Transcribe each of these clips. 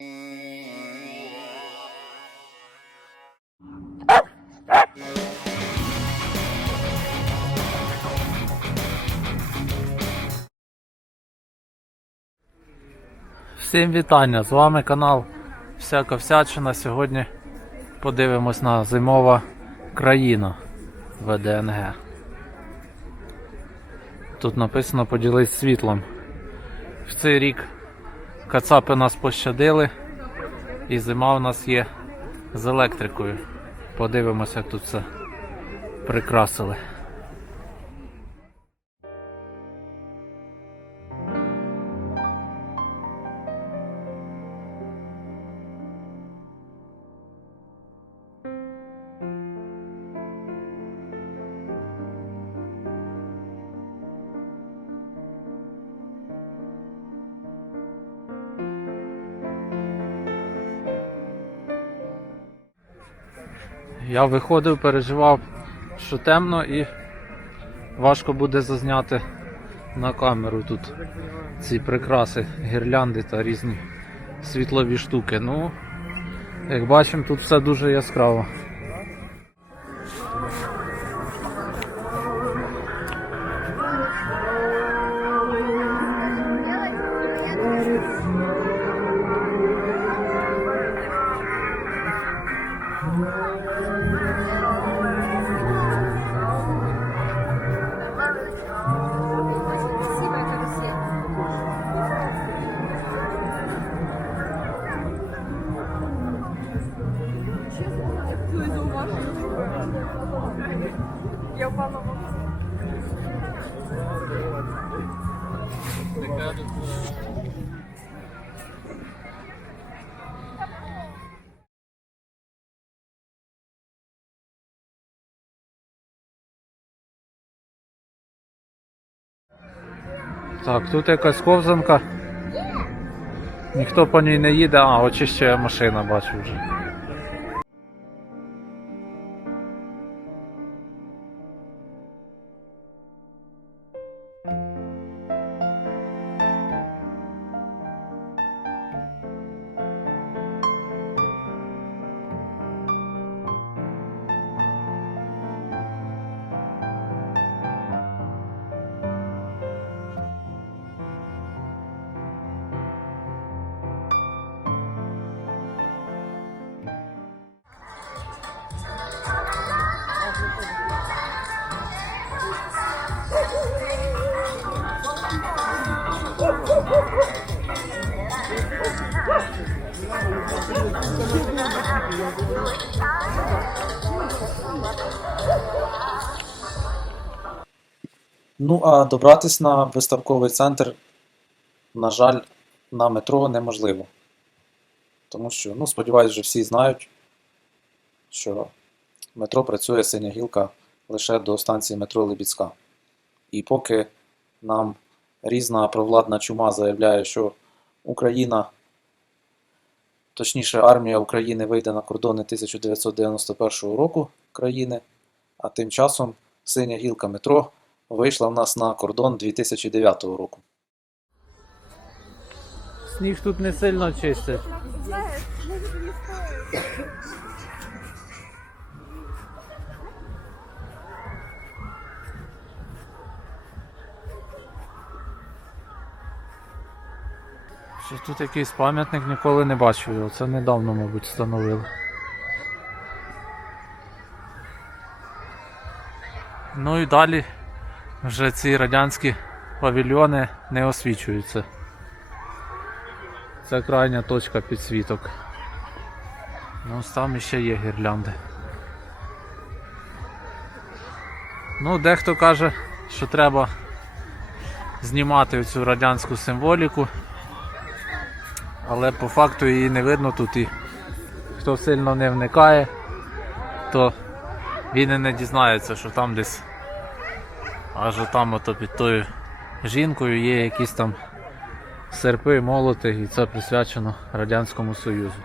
Всім вітання! З вами канал Всяка Всячина. Сьогодні подивимось на зимова країна ВДНГ. Тут написано поділись світлом. В цей рік кацапи нас пощадили і зима в нас є з електрикою. Подивимося, як тут все прикрасили. Я виходив, переживав, що темно і важко буде зазняти на камеру тут ці прикраси, гірлянди та різні світлові штуки. Ну, як бачимо, тут все дуже яскраво. Так, тут якась ковзанка. Ніхто по ній не їде, а очищує машина, бачу вже. Ну, а добратись на виставковий центр, на жаль, на метро неможливо. Тому що, ну, сподіваюсь, вже всі знають, що метро працює синя гілка лише до станції метро Либіцька. І поки нам різна провладна чума заявляє, що Україна, точніше, армія України вийде на кордони 1991 року країни, а тим часом синя гілка метро вийшла в нас на кордон 2009 року. Сніг тут не сильно чистить. Що тут якийсь пам'ятник ніколи не бачив. Це недавно, мабуть, встановили. Ну і далі вже ці радянські павільйони не освічуються. Це крайня точка підсвіток. Ну, там іще є гірлянди. Ну, дехто каже, що треба знімати цю радянську символіку. Але по факту її не видно тут і хто сильно не вникає, то він і не дізнається, що там десь аж там ото під тою жінкою є якісь там серпи, молоти, і це присвячено Радянському Союзу.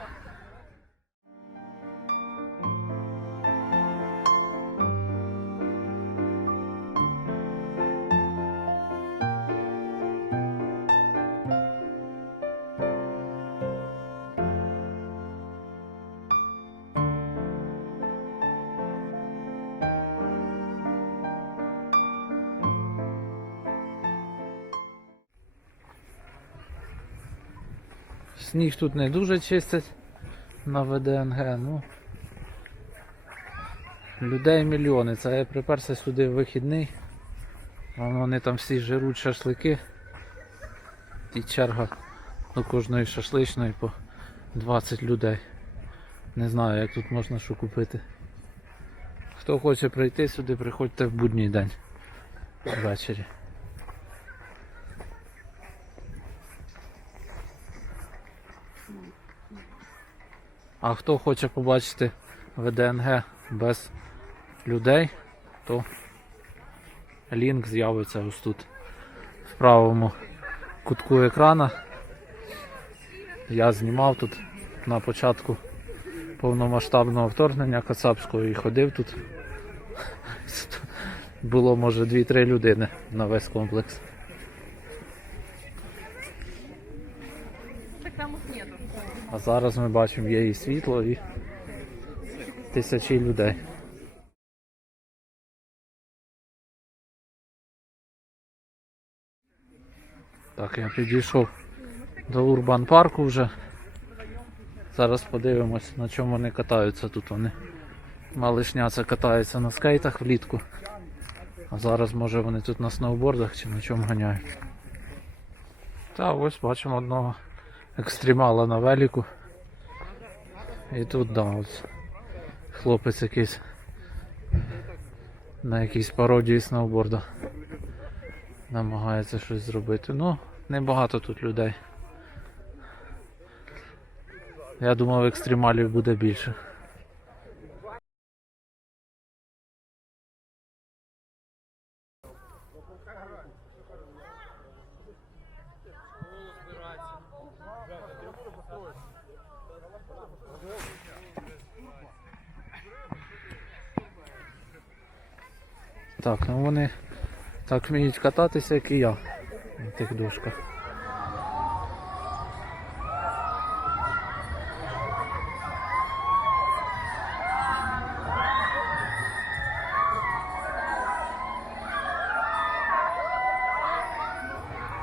Сніг тут не дуже чистять на ВДНГ, ну. Людей мільйони. Це я приперся сюди в вихідний. Вони там всі жируть шашлики. І черга до кожної шашличної по 20 людей. Не знаю, як тут можна що купити. Хто хоче прийти сюди, приходьте в будній день. Ввечері. А хто хоче побачити ВДНГ без людей, то лінк з'явиться ось тут в правому кутку екрана. Я знімав тут на початку повномасштабного вторгнення Кацапського і ходив тут. Було може 2-3 людини на весь комплекс. Так там их нету. А зараз ми бачимо є і світло, і тисячі людей. Так, я підійшов до Урбан парку вже. Зараз подивимось, на чому вони катаються тут вони. Малишня це катається на скейтах влітку. А зараз може вони тут на сноубордах чи на чому ганяють. Та ось бачимо одного екстремала на велику. І тут да, хлопець якийсь на якійсь пародії сноуборда намагається щось зробити. Ну, небагато тут людей. Я думав, екстремалів буде більше. Так, ну вони так вміють кататися, як і я на тих дошках.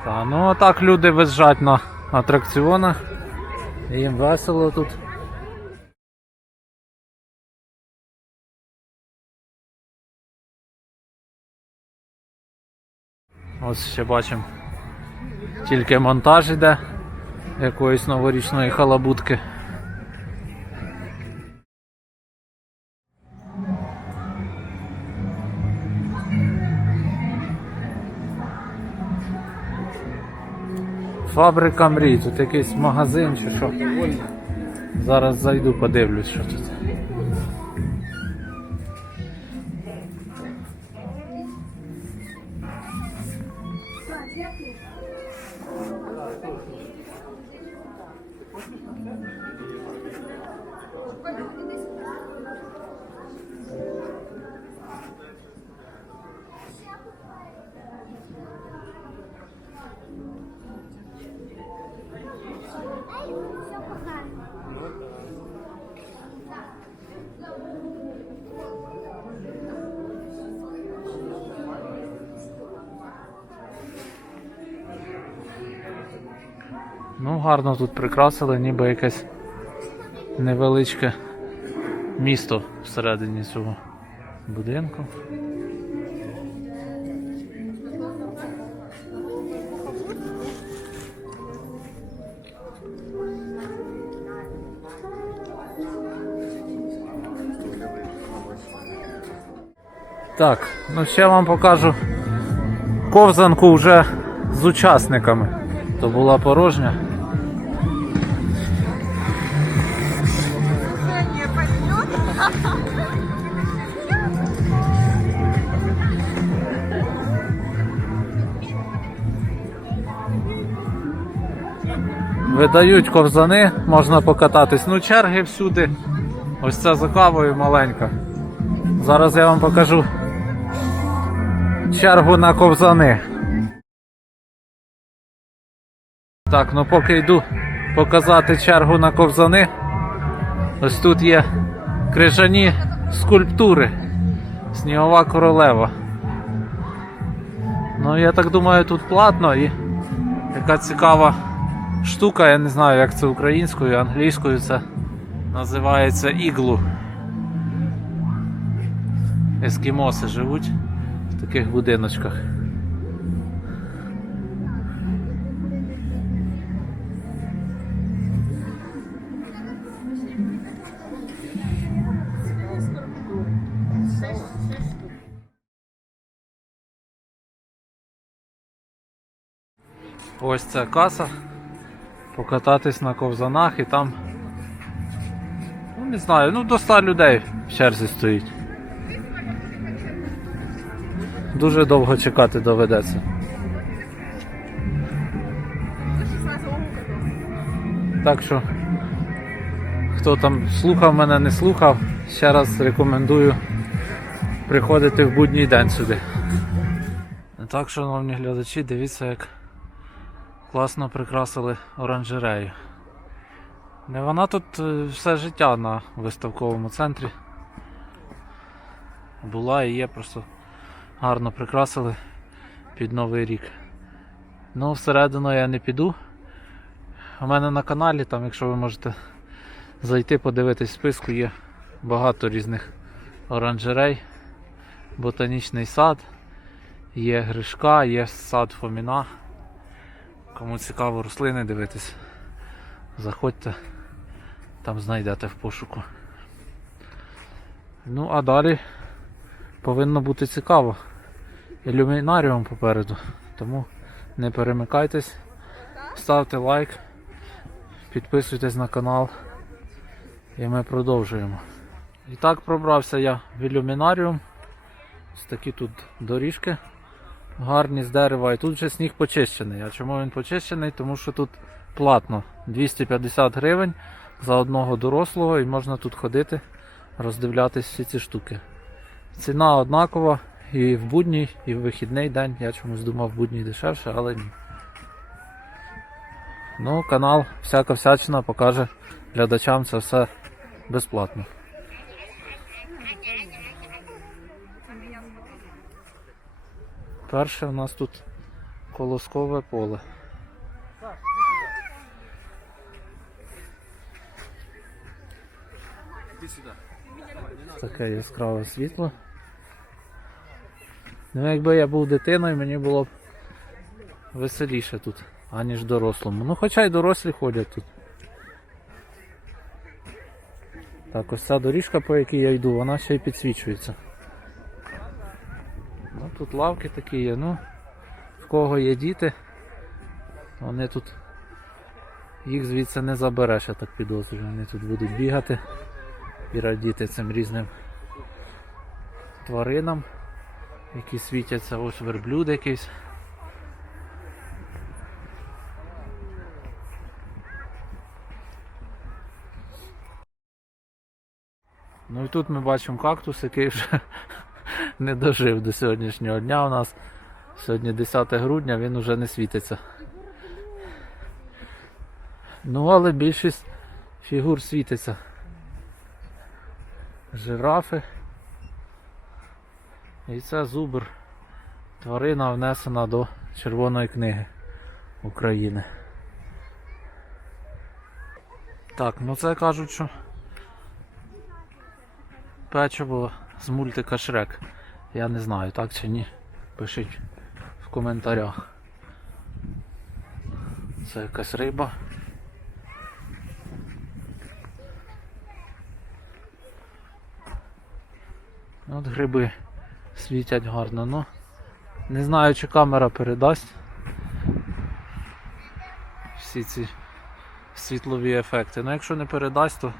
Та, ну а так люди визжать на атракціонах. Їм весело тут. Ось ще бачимо. Тільки монтаж іде якоїсь новорічної халабутки. Фабрика мрій, тут якийсь магазин чи що. Зараз зайду, подивлюсь, що тут. Ну, гарно тут прикрасили, ніби якесь невеличке місто всередині цього будинку. Так, ну ще вам покажу ковзанку вже з учасниками. То була порожня. Видають ковзани, можна покататись. Ну, черги всюди. Ось ця за кавою маленька. Зараз я вам покажу чергу на ковзани. Так, ну поки йду показати чергу на ковзани. Ось тут є крижані скульптури. Снігова королева. Ну, я так думаю, тут платно і яка цікава штука, я не знаю, як це українською, англійською це називається іглу. Ескімоси живуть в таких будиночках. Ось це каса. Покататись на ковзанах і там. Ну не знаю, ну до 100 людей в черзі стоїть. Дуже довго чекати доведеться. Так що, хто там слухав мене, не слухав, ще раз рекомендую приходити в будній день сюди. Так, шановні глядачі, дивіться, як класно прикрасили оранжерею. Не вона тут е, все життя на виставковому центрі. Була і є, просто гарно прикрасили під Новий рік. Ну, всередину я не піду. У мене на каналі, там, якщо ви можете зайти, подивитись в списку, є багато різних оранжерей, ботанічний сад, є гришка, є сад Фоміна. Кому цікаво рослини дивитись, заходьте, там знайдете в пошуку. Ну, а далі повинно бути цікаво. Ілюмінаріум попереду. Тому не перемикайтесь, ставте лайк, підписуйтесь на канал і ми продовжуємо. І так пробрався я в ілюмінаріум. Ось такі тут доріжки гарні з дерева. І тут вже сніг почищений. А чому він почищений? Тому що тут платно 250 гривень за одного дорослого і можна тут ходити, роздивлятись всі ці штуки. Ціна однакова і в будній, і в вихідний день. Я чомусь думав в будній дешевше, але ні. Ну, канал всяка всячина покаже глядачам це все безплатно. Перше у нас тут колоскове поле. Таке яскраве світло. Ну, якби я був дитиною, мені було б веселіше тут, аніж дорослому. Ну хоча й дорослі ходять тут. Так, ось ця доріжка, по якій я йду, вона ще й підсвічується. Тут лавки такі є, ну, в кого є діти, вони тут їх звідси не забереш, я так підозрюю. Вони тут будуть бігати і радіти цим різним тваринам, які світяться, ось верблюд якийсь. Ну і тут ми бачимо кактус, який вже не дожив до сьогоднішнього дня у нас. Сьогодні 10 грудня, він уже не світиться. Ну, але більшість фігур світиться. Жирафи. І це зубр. Тварина внесена до Червоної книги України. Так, ну це кажуть, що печиво з мультика Шрек. Я не знаю, так чи ні. Пишіть в коментарях. Це якась риба. От гриби світять гарно, ну не знаю чи камера передасть всі ці світлові ефекти. Ну якщо не передасть, то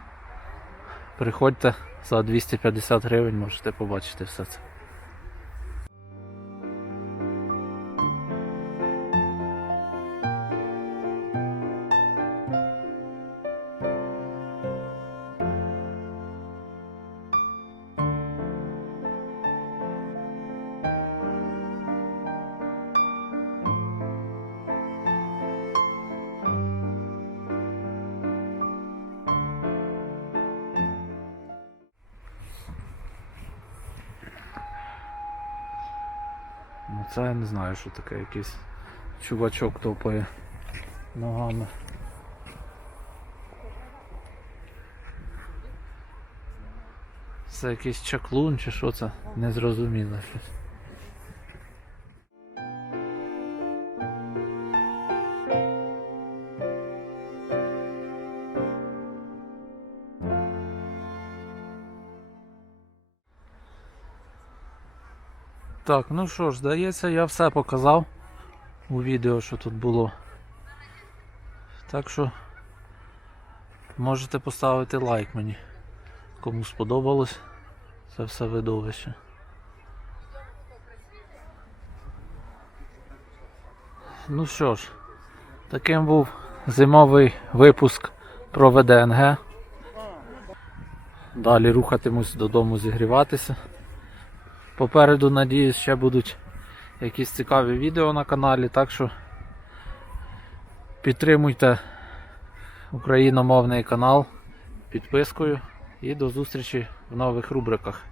приходьте за 250 гривень, можете побачити все це. Це я не знаю, що таке якийсь чувачок топає ногами. Це якийсь чаклун чи що це? Незрозуміло щось. Так, ну що ж, здається, я все показав у відео, що тут було. Так що можете поставити лайк мені, кому сподобалось це все видовище. Ну що ж, таким був зимовий випуск про ВДНГ. Далі рухатимусь додому зігріватися. Попереду, надіюсь, ще будуть якісь цікаві відео на каналі, так що підтримуйте україномовний канал підпискою і до зустрічі в нових рубриках.